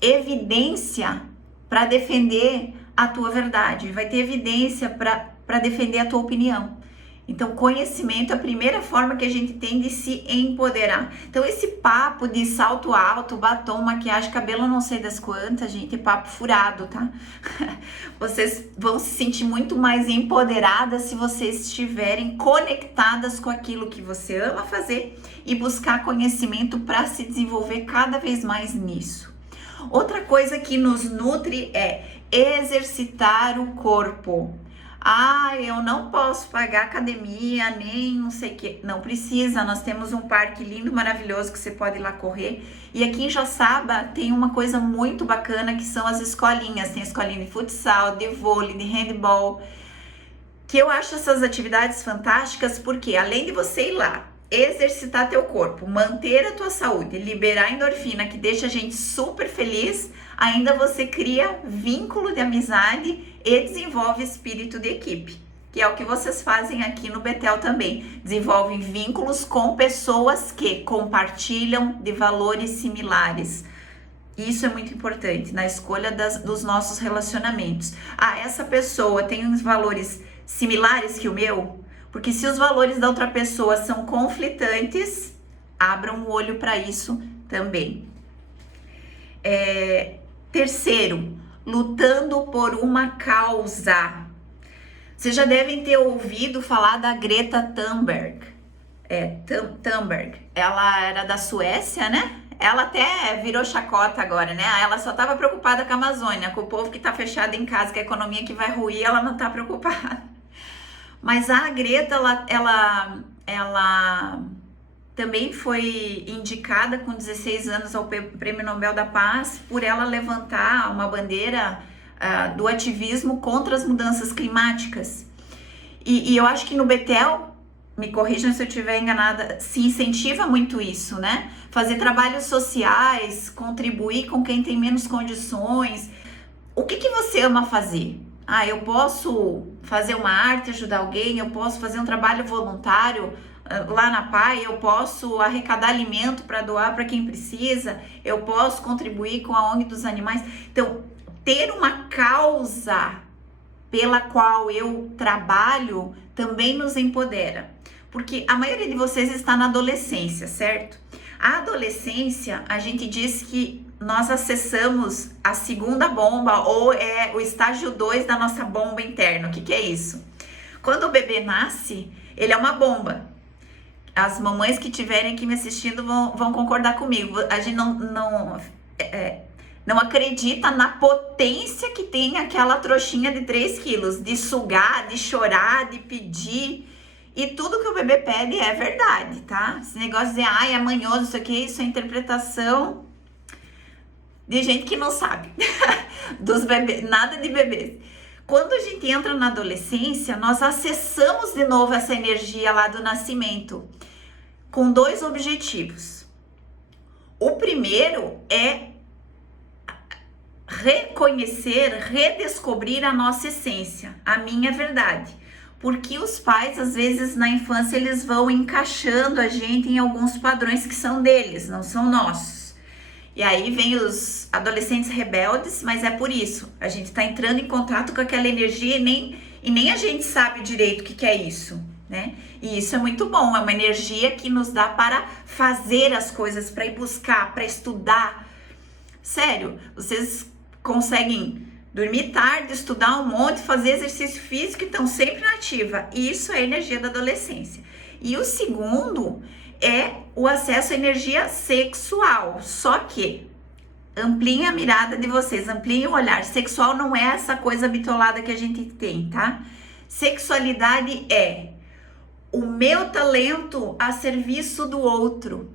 evidência para defender a tua verdade, vai ter evidência para defender a tua opinião. Então, conhecimento é a primeira forma que a gente tem de se empoderar. Então, esse papo de salto alto, batom, maquiagem, cabelo, não sei das quantas, gente, é papo furado, tá? Vocês vão se sentir muito mais empoderadas se vocês estiverem conectadas com aquilo que você ama fazer e buscar conhecimento para se desenvolver cada vez mais nisso. Outra coisa que nos nutre é exercitar o corpo. Eu não posso pagar academia, nem não sei o que. Não precisa, nós temos um parque lindo, maravilhoso que você pode ir lá correr. E aqui em Joaçaba tem uma coisa muito bacana que são as escolinhas. Tem escolinha de futsal, de vôlei, de handball. Que eu acho essas atividades fantásticas porque além de você ir lá, exercitar teu corpo, manter a tua saúde, liberar endorfina que deixa a gente super feliz, ainda você cria vínculo de amizade e desenvolve espírito de equipe, que é o que vocês fazem aqui no Betel também. Desenvolvem vínculos com pessoas que compartilham de valores similares. Isso é muito importante na escolha dos nossos relacionamentos. Essa pessoa tem uns valores similares que o meu? Porque se os valores da outra pessoa são conflitantes, abram o olho para isso também. Terceiro, lutando por uma causa. Vocês já devem ter ouvido falar da Greta Thunberg. Thunberg. Ela era da Suécia, né? Ela até virou chacota agora, né? Ela só estava preocupada com a Amazônia, com o povo que está fechado em casa, com a economia que vai ruir, ela não está preocupada. Mas a Greta, ela também foi indicada com 16 anos ao Prêmio Nobel da Paz por ela levantar uma bandeira do ativismo contra as mudanças climáticas. E eu acho que no Betel me corrijam se eu estiver enganada, se incentiva muito isso, né? Fazer trabalhos sociais, contribuir com quem tem menos condições. O que que você ama fazer? Ah, eu posso fazer uma arte, ajudar alguém, eu posso fazer um trabalho voluntário lá na PAI, eu posso arrecadar alimento para doar para quem precisa, eu posso contribuir com a ONG dos animais. Então, ter uma causa pela qual eu trabalho também nos empodera. Porque a maioria de vocês está na adolescência, certo? A adolescência, a gente diz que nós acessamos a segunda bomba ou é o estágio 2 da nossa bomba interna. O que que é isso? Quando o bebê nasce, ele é uma bomba. As mamães que estiverem aqui me assistindo vão concordar comigo. A gente não acredita na potência que tem aquela trouxinha de 3 quilos, de sugar, de chorar, de pedir. E tudo que o bebê pede é verdade, tá? Esse negócio de dizer, ai, é manhoso, isso aqui, isso é interpretação de gente que não sabe dos bebês, nada de bebês. Quando a gente entra na adolescência, nós acessamos de novo essa energia lá do nascimento, com 2 objetivos. O primeiro é reconhecer, redescobrir a nossa essência, a minha verdade. Porque os pais, às vezes, na infância, eles vão encaixando a gente em alguns padrões que são deles, não são nossos. E aí vem os adolescentes rebeldes, mas é por isso. A gente está entrando em contato com aquela energia e nem a gente sabe direito o que é isso, né? E isso é muito bom, é uma energia que nos dá para fazer as coisas, para ir buscar, para estudar. Sério, vocês conseguem dormir tarde, estudar um monte, fazer exercício físico e estão sempre na ativa. Isso é a energia da adolescência. E o segundo é o acesso à energia sexual. Só que ampliem a mirada de vocês, ampliem o olhar. Sexual não é essa coisa bitolada que a gente tem, tá? Sexualidade é o meu talento a serviço do outro.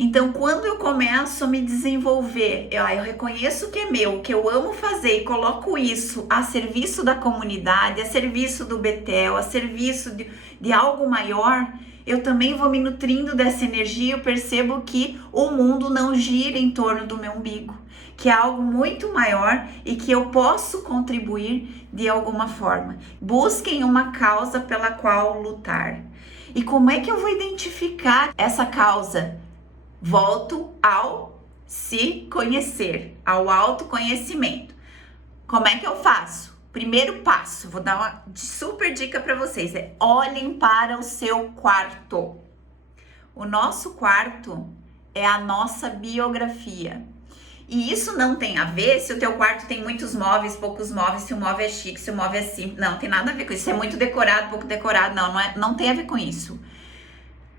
Então, quando eu começo a me desenvolver, eu reconheço que é meu, que eu amo fazer e coloco isso a serviço da comunidade, a serviço do Betel, a serviço de algo maior, eu também vou me nutrindo dessa energia. Eu percebo que o mundo não gira em torno do meu umbigo, que é algo muito maior e que eu posso contribuir de alguma forma. Busquem uma causa pela qual lutar. E como é que eu vou identificar essa causa? Volto ao se conhecer, ao autoconhecimento. Como é que eu faço? Primeiro passo, vou dar uma super dica para vocês, é olhem para o seu quarto. O nosso quarto é a nossa biografia. E isso não tem a ver se o teu quarto tem muitos móveis, poucos móveis, se o móvel é chique, se o móvel é simples. Não, tem nada a ver com isso. Se é muito decorado, pouco decorado, não tem a ver com isso.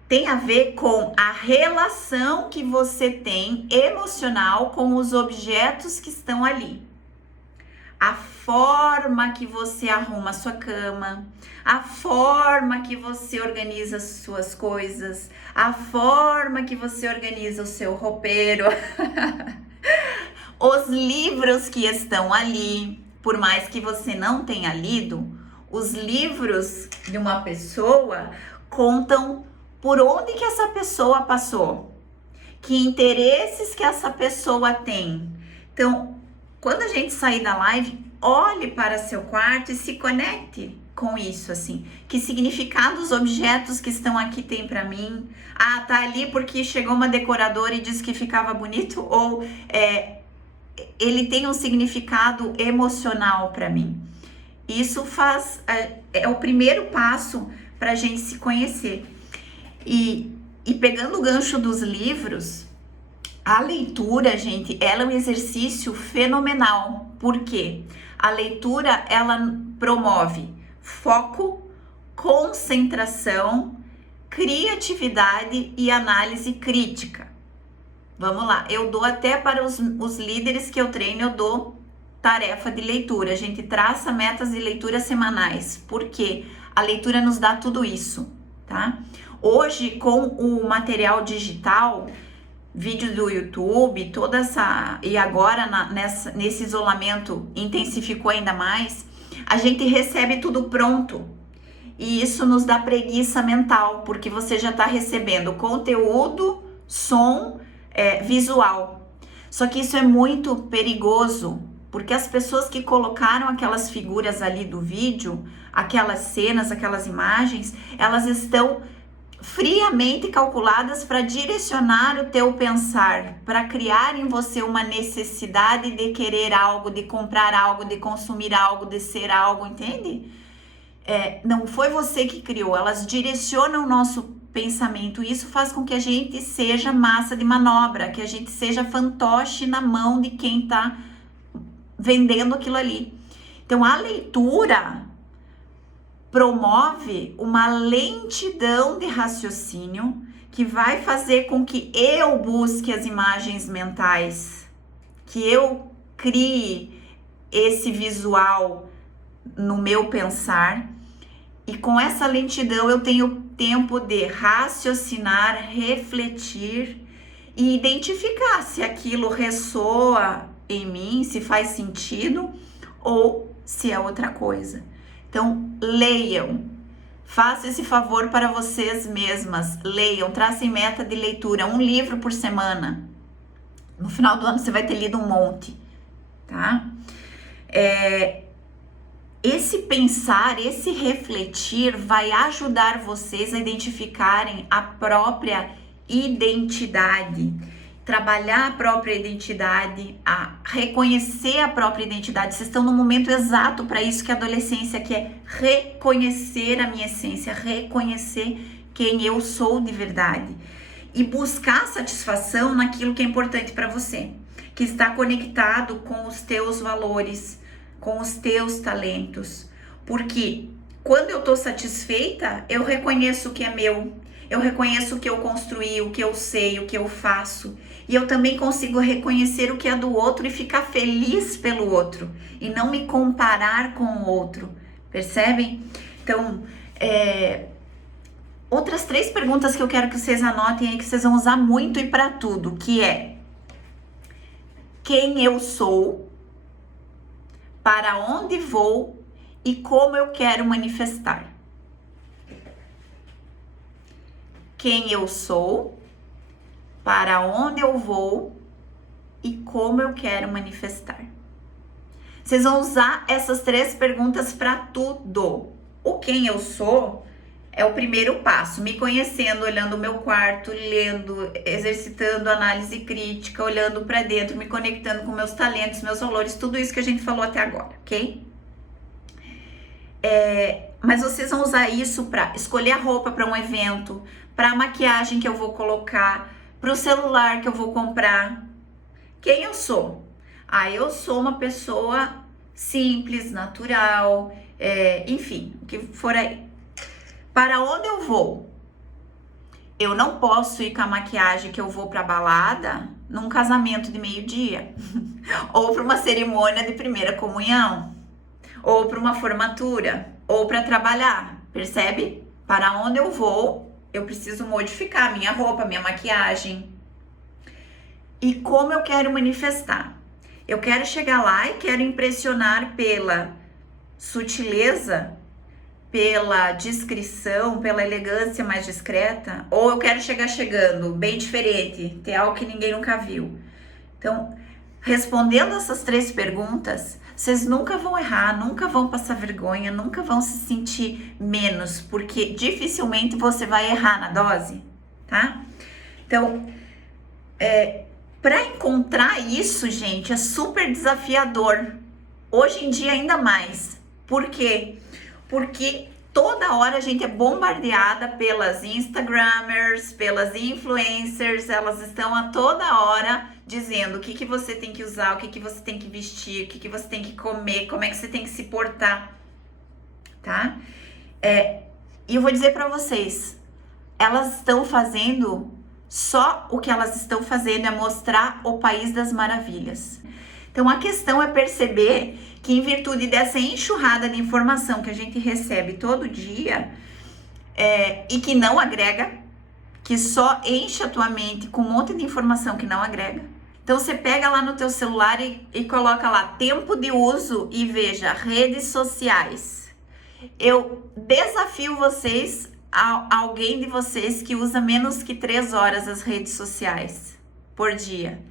Tem a ver com a relação que você tem emocional com os objetos que estão ali. A forma que você arruma a sua cama, a forma que você organiza as suas coisas, a forma que você organiza o seu roupeiro, os livros que estão ali. Por mais que você não tenha lido, os livros de uma pessoa contam por onde que essa pessoa passou, que interesses que essa pessoa tem. Então, quando a gente sair da live, olhe para seu quarto e se conecte com isso, assim. Que significado os objetos que estão aqui têm para mim? Ah, tá ali porque chegou uma decoradora e disse que ficava bonito? Ou ele tem um significado emocional para mim? Isso é o primeiro passo para a gente se conhecer. E pegando o gancho dos livros, a leitura, gente, ela é um exercício fenomenal. Por quê? A leitura, ela promove foco, concentração, criatividade e análise crítica. Vamos lá, eu dou até para os líderes que eu treino, eu dou tarefa de leitura. A gente traça metas de leitura semanais, porque a leitura nos dá tudo isso, tá? Hoje, com o material digital, vídeo do YouTube, e agora nesse isolamento intensificou ainda mais, a gente recebe tudo pronto. e isso nos dá preguiça mental, porque você já está recebendo conteúdo, som, visual. Só que isso é muito perigoso, porque as pessoas que colocaram aquelas figuras ali do vídeo, aquelas cenas, aquelas imagens, elas estão friamente calculadas para direcionar o teu pensar, para criar em você uma necessidade de querer algo, de comprar algo, de consumir algo, de ser algo, entende? Não foi você que criou, elas direcionam o nosso pensamento. Isso faz com que a gente seja massa de manobra, que a gente seja fantoche na mão de quem está vendendo aquilo ali. Então, a leitura promove uma lentidão de raciocínio que vai fazer com que eu busque as imagens mentais, que eu crie esse visual no meu pensar, e com essa lentidão eu tenho tempo de raciocinar, refletir e identificar se aquilo ressoa em mim, se faz sentido ou se é outra coisa. Então, leiam, façam esse favor para vocês mesmas, leiam, tracem meta de leitura, 1 livro por semana. No final do ano você vai ter lido um monte, tá? Esse pensar, esse refletir vai ajudar vocês a identificarem a própria identidade, trabalhar a própria identidade, a reconhecer a própria identidade. Vocês estão no momento exato para isso que a adolescência quer, reconhecer a minha essência, reconhecer quem eu sou de verdade e buscar satisfação naquilo que é importante para você, que está conectado com os teus valores, com os teus talentos. Porque quando eu estou satisfeita, eu reconheço o que é meu, eu reconheço o que eu construí, o que eu sei, o que eu faço. E eu também consigo reconhecer o que é do outro e ficar feliz pelo outro. E não me comparar com o outro. Percebem? Então, outras 3 perguntas que eu quero que vocês anotem aí, que vocês vão usar muito e para tudo, que é: quem eu sou? Para onde vou e como eu quero manifestar? Quem eu sou, para onde eu vou e como eu quero manifestar. Vocês vão usar essas 3 perguntas para tudo. O quem eu sou é o primeiro passo, me conhecendo, olhando o meu quarto, lendo, exercitando análise crítica, olhando para dentro, me conectando com meus talentos, meus valores, tudo isso que a gente falou até agora, ok? Mas vocês vão usar isso para escolher a roupa para um evento, para a maquiagem que eu vou colocar, para o celular que eu vou comprar. Quem eu sou? Eu sou uma pessoa simples, natural, enfim, o que for aí. Para onde eu vou? Eu não posso ir com a maquiagem que eu vou para balada num casamento de meio-dia, ou para uma cerimônia de primeira comunhão, ou para uma formatura, ou para trabalhar, percebe? Para onde eu vou, eu preciso modificar minha roupa, minha maquiagem. E como eu quero manifestar? Eu quero chegar lá e quero impressionar pela sutileza, pela discrição, pela elegância mais discreta, ou eu quero chegar chegando bem diferente, ter algo que ninguém nunca viu. Então, respondendo essas 3 perguntas, vocês nunca vão errar, nunca vão passar vergonha, nunca vão se sentir menos, porque dificilmente você vai errar na dose, tá? Então, para encontrar isso, gente, é super desafiador. Hoje em dia ainda mais. Por quê? Porque toda hora a gente é bombardeada pelas Instagrammers, pelas influencers, elas estão a toda hora dizendo o que você tem que usar, o que você tem que vestir, o que você tem que comer, como é que você tem que se portar, tá? E eu vou dizer para vocês, elas estão fazendo, só o que elas estão fazendo é mostrar o país das maravilhas. Então a questão é perceber que em virtude dessa enxurrada de informação que a gente recebe todo dia, e que não agrega, que só enche a tua mente com um monte de informação que não agrega. Então você pega lá no teu celular e coloca lá tempo de uso e veja redes sociais. Eu desafio vocês, alguém de vocês que usa menos que 3 horas as redes sociais por dia.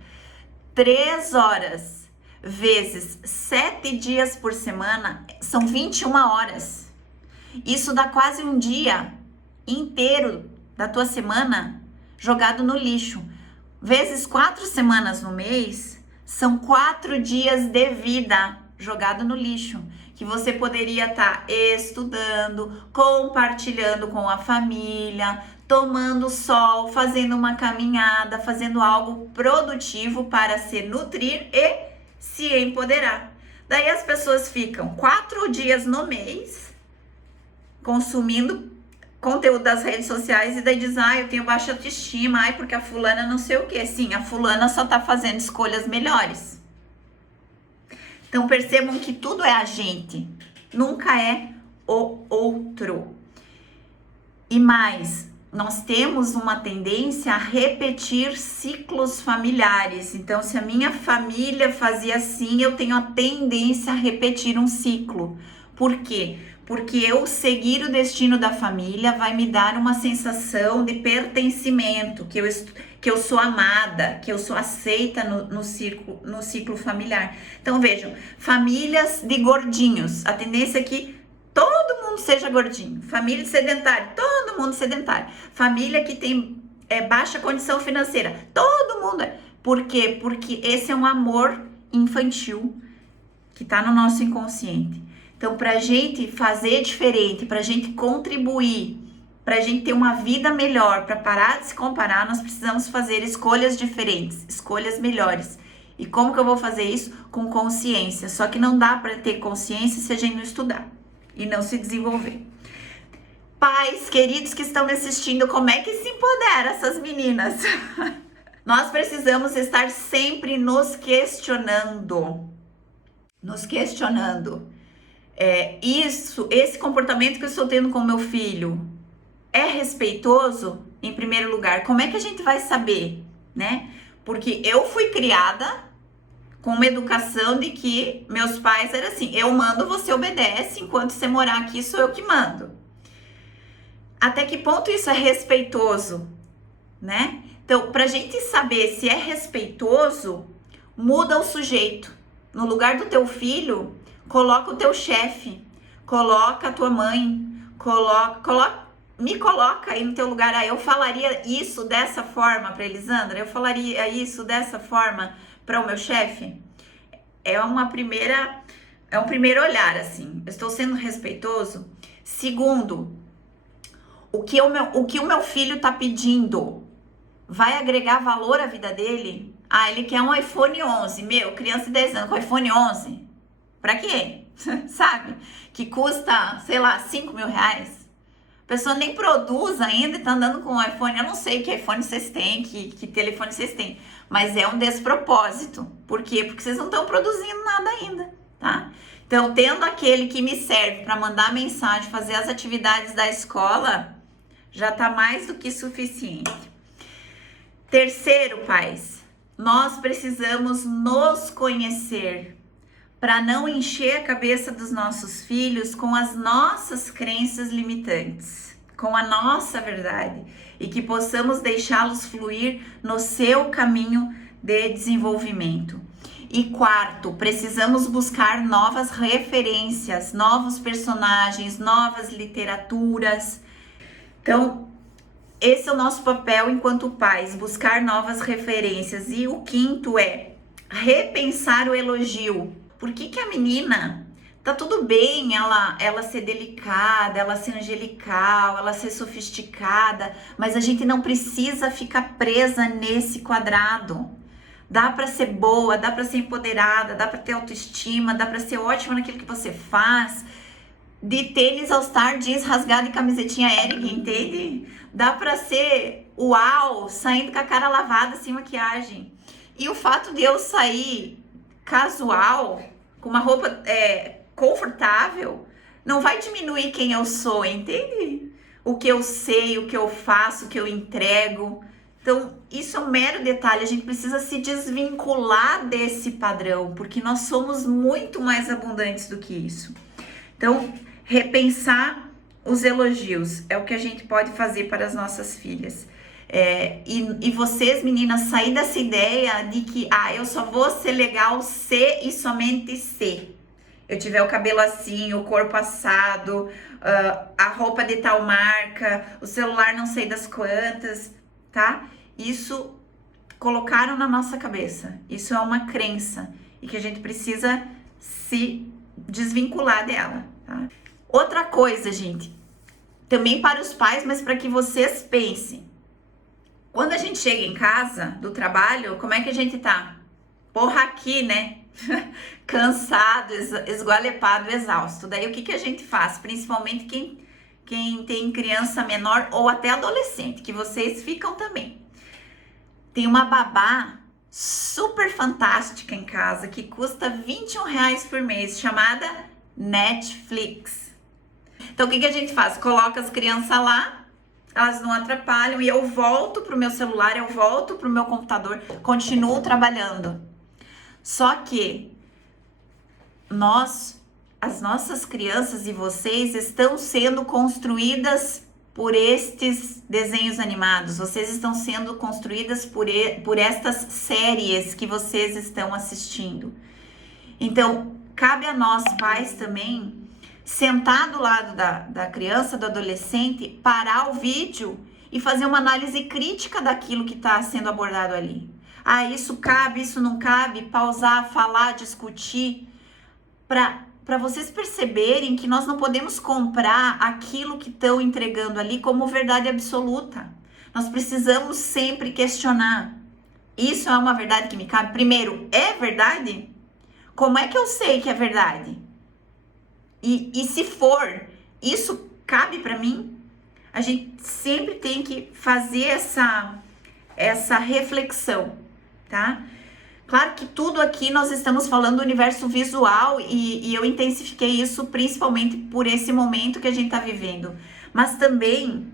3 horas vezes 7 dias por semana são 21 horas. Isso dá quase um dia inteiro da tua semana jogado no lixo. Vezes 4 semanas no mês, são 4 dias de vida jogado no lixo, que você poderia estar estudando, compartilhando com a família, tomando sol, fazendo uma caminhada, fazendo algo produtivo para se nutrir e se empoderar. Daí as pessoas ficam 4 dias no mês consumindo conteúdo das redes sociais e daí diz, eu tenho baixa autoestima, porque a fulana não sei o que. Sim, a fulana só tá fazendo escolhas melhores. Então percebam que tudo é a gente, nunca é o outro. E mais, nós temos uma tendência a repetir ciclos familiares. Então, se a minha família fazia assim, eu tenho a tendência a repetir um ciclo. Por quê? Porque eu seguir o destino da família vai me dar uma sensação de pertencimento, que eu sou amada, que eu sou aceita no ciclo familiar. Então vejam, famílias de gordinhos, a tendência é que todo mundo seja gordinho. Família de sedentário, todo mundo sedentário. Família que tem baixa condição financeira, todo mundo é. Por quê? Porque esse é um amor infantil que está no nosso inconsciente. Então, para a gente fazer diferente, para a gente contribuir, para a gente ter uma vida melhor, para parar de se comparar, nós precisamos fazer escolhas diferentes, escolhas melhores. E como que eu vou fazer isso? Com consciência. Só que não dá para ter consciência se a gente não estudar e não se desenvolver. Pais queridos que estão me assistindo, como é que se empodera essas meninas? Nós precisamos estar sempre nos questionando. Esse comportamento que eu estou tendo com meu filho é respeitoso? Em primeiro lugar, como é que a gente vai saber, né? Porque eu fui criada com uma educação de que meus pais eram assim, eu mando, você obedece, enquanto você morar aqui sou eu que mando. Até que ponto isso é respeitoso, né? Então, pra gente saber se é respeitoso, muda o sujeito. No lugar do teu filho, coloca o teu chefe, coloca a tua mãe, me coloca aí no teu lugar. Eu falaria isso dessa forma para Elisandra? Eu falaria isso dessa forma para o meu chefe? É um primeiro olhar, assim. Eu estou sendo respeitoso? Segundo, o que o meu filho tá pedindo vai agregar valor à vida dele? Ele quer um iPhone 11. Criança de 10 anos com iPhone 11. Pra quê? Sabe? Que custa, sei lá, 5 mil reais. A pessoa nem produz ainda e tá andando com um iPhone. Eu não sei que iPhone vocês têm, que telefone vocês têm. Mas é um despropósito. Por quê? Porque vocês não estão produzindo nada ainda, tá? Então, tendo aquele que me serve para mandar mensagem, fazer as atividades da escola, já tá mais do que suficiente. Terceiro, pais, nós precisamos nos conhecer para não encher a cabeça dos nossos filhos com as nossas crenças limitantes, com a nossa verdade, e que possamos deixá-los fluir no seu caminho de desenvolvimento. E quarto, precisamos buscar novas referências, novos personagens, novas literaturas. Então, esse é o nosso papel enquanto pais, buscar novas referências. E o quinto é repensar o elogio. Por que a menina, tá tudo bem ela ser delicada, ela ser angelical, ela ser sofisticada, mas a gente não precisa ficar presa nesse quadrado. Dá para ser boa, dá para ser empoderada, dá para ter autoestima, dá para ser ótima naquilo que você faz. De tênis All Star, jeans rasgado e camisetinha Eric, entende? Dá pra ser uau, saindo com a cara lavada, sem maquiagem. E o fato de eu sair casual, com uma roupa confortável, não vai diminuir quem eu sou, entende? O que eu sei, o que eu faço, o que eu entrego. Então, isso é um mero detalhe. A gente precisa se desvincular desse padrão, porque nós somos muito mais abundantes do que isso. Então, repensar os elogios. É o que a gente pode fazer para as nossas filhas. E vocês, meninas, sair dessa ideia de que eu só vou ser legal se e somente se eu tiver o cabelo assim, o corpo assado, a roupa de tal marca, o celular não sei das quantas, tá? Isso colocaram na nossa cabeça. Isso é uma crença e que a gente precisa se desvincular dela, tá? Outra coisa, gente, também para os pais, mas para que vocês pensem. Quando a gente chega em casa do trabalho, como é que a gente tá? Porra aqui, né? Cansado, esgualepado, exausto. Daí o que a gente faz? Principalmente quem tem criança menor ou até adolescente, que vocês ficam também. Tem uma babá super fantástica em casa que custa R$21 por mês, chamada Netflix. Então o que a gente faz? Coloca as crianças lá, elas não atrapalham e eu volto pro meu celular, eu volto pro meu computador, continuo trabalhando. Só que as nossas crianças e vocês estão sendo construídas por estes desenhos animados. Vocês estão sendo construídas por estas séries que vocês estão assistindo. Então, cabe a nós pais também sentar do lado da criança, do adolescente, parar o vídeo e fazer uma análise crítica daquilo que está sendo abordado ali. Isso cabe, isso não cabe, pausar, falar, discutir, para vocês perceberem que nós não podemos comprar aquilo que estão entregando ali como verdade absoluta. Nós precisamos sempre questionar. Isso é uma verdade que me cabe? Primeiro, é verdade? Como é que eu sei que é verdade? E se for, isso cabe para mim? A gente sempre tem que fazer essa reflexão, tá? Claro que tudo aqui nós estamos falando do universo visual e eu intensifiquei isso principalmente por esse momento que a gente tá vivendo. Mas também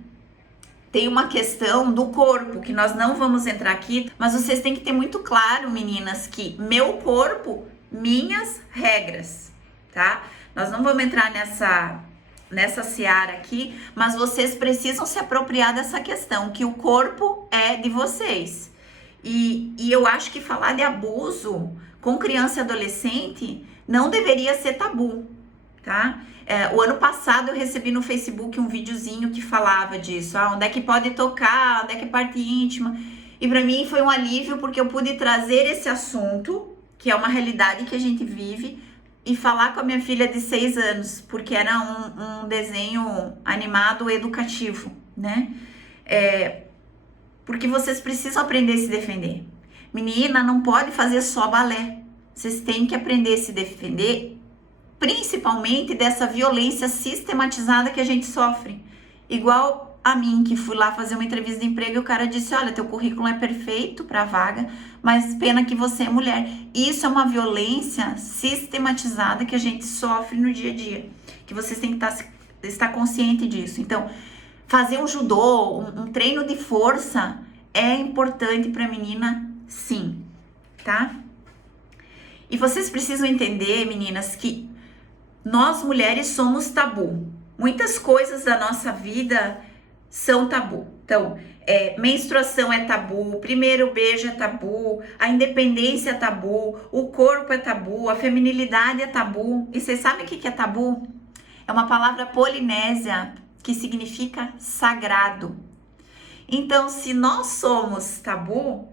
tem uma questão do corpo, que nós não vamos entrar aqui, mas vocês têm que ter muito claro, meninas, que meu corpo, minhas regras, tá? Nós não vamos entrar nessa seara aqui, mas vocês precisam se apropriar dessa questão, que o corpo é de vocês. E eu acho que falar de abuso com criança e adolescente não deveria ser tabu, tá? O ano passado eu recebi no Facebook um videozinho que falava disso, onde é que pode tocar, onde é que é parte íntima. E para mim foi um alívio porque eu pude trazer esse assunto, que é uma realidade que a gente vive, e falar com a minha filha de 6 anos, porque era um desenho animado educativo, né? Porque vocês precisam aprender a se defender. Menina, não pode fazer só balé. Vocês têm que aprender a se defender, principalmente dessa violência sistematizada que a gente sofre. Igual a mim, que fui lá fazer uma entrevista de emprego e o cara disse, olha, teu currículo é perfeito para a vaga, mas pena que você é mulher. Isso é uma violência sistematizada que a gente sofre no dia a dia, que vocês têm que estar consciente disso. Então, fazer um judô, um treino de força é importante para a menina, sim, tá? E vocês precisam entender, meninas, que nós mulheres somos tabu. Muitas coisas da nossa vida são tabu. Então, menstruação é tabu, primeiro beijo é tabu, a independência é tabu, o corpo é tabu, a feminilidade é tabu. E vocês sabem o que é tabu? É uma palavra polinésia que significa sagrado. Então, se nós somos tabu,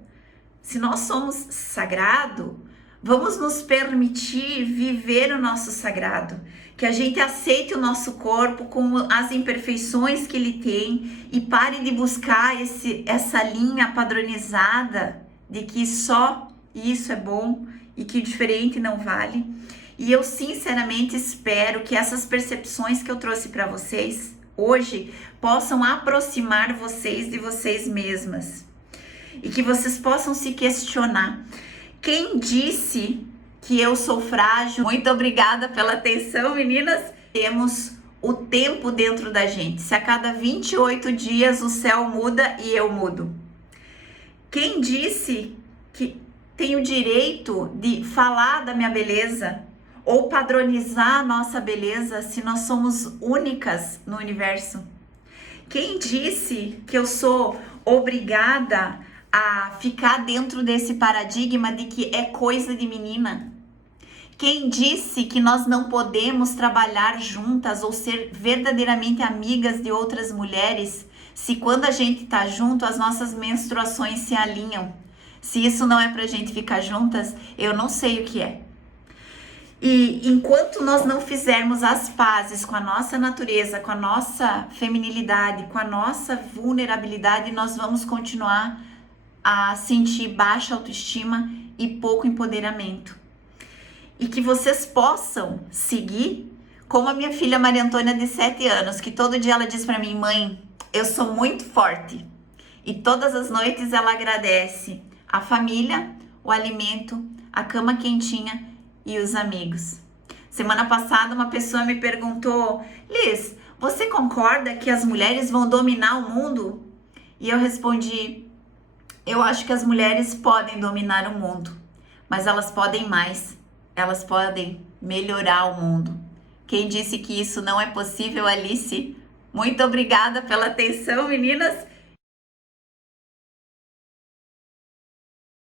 se nós somos sagrado, vamos nos permitir viver o nosso sagrado. Que a gente aceite o nosso corpo com as imperfeições que ele tem e pare de buscar essa linha padronizada de que só isso é bom e que o diferente não vale. E eu sinceramente espero que essas percepções que eu trouxe para vocês hoje possam aproximar vocês de vocês mesmas e que vocês possam se questionar. Quem disse que eu sou frágil? Muito obrigada pela atenção, meninas. Temos o tempo dentro da gente. Se a cada 28 dias o céu muda e eu mudo. Quem disse que tenho o direito de falar da minha beleza ou padronizar a nossa beleza se nós somos únicas no universo? Quem disse que eu sou obrigada a ficar dentro desse paradigma de que é coisa de menina? Quem disse que nós não podemos trabalhar juntas ou ser verdadeiramente amigas de outras mulheres se quando a gente tá junto as nossas menstruações se alinham? Se isso não é pra gente ficar juntas, eu não sei o que é. E enquanto nós não fizermos as pazes com a nossa natureza, com a nossa feminilidade, com a nossa vulnerabilidade, nós vamos continuar a sentir baixa autoestima e pouco empoderamento. E que vocês possam seguir como a minha filha Maria Antônia de 7 anos, que todo dia ela diz para mim: mãe, eu sou muito forte. E todas as noites ela agradece a família, o alimento, a cama quentinha e os amigos. Semana passada uma pessoa me perguntou: Liz, você concorda que as mulheres vão dominar o mundo? E eu respondi: eu acho que as mulheres podem dominar o mundo, mas elas podem mais, elas podem melhorar o mundo. Quem disse que isso não é possível, Alice? Muito obrigada pela atenção, meninas.